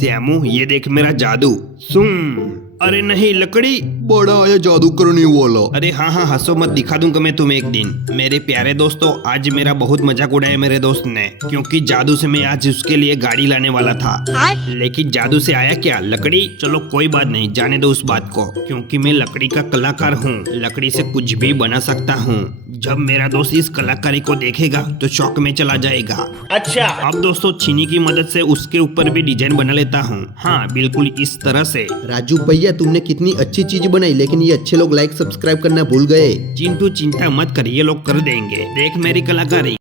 श्यामू ये देख मेरा जादू। सुन। अरे नहीं लकड़ी। बड़ा आया जादू करने वाला। अरे हाँ हाँ हंसो मत, दिखा दूंगा मैं तुम्हें एक दिन। मेरे प्यारे दोस्तों, आज मेरा बहुत मजाक उड़ाया मेरे दोस्त ने, क्योंकि जादू से मैं आज उसके लिए गाड़ी लाने वाला था। लेकिन जादू से आया क्या? लकड़ी। चलो कोई बात नहीं, जाने दो उस बात को, क्योंकि मैं लकड़ी का कलाकार हूँ। लकड़ी से कुछ भी बना सकता हूँ। जब मेरा दोस्त इस कलाकारी को देखेगा तो शौक में चला जाएगा। अच्छा। अब दोस्तों छीनी की मदद से उसके ऊपर भी डिजाइन बना लेता हूँ। हाँ बिल्कुल इस तरह से। राजू भैया तुमने कितनी अच्छी चीज बनाई, लेकिन ये अच्छे लोग लाइक सब्सक्राइब करना भूल गए। चिंटू चिंता मत कर, ये लोग कर देंगे। देख मेरी कलाकारी।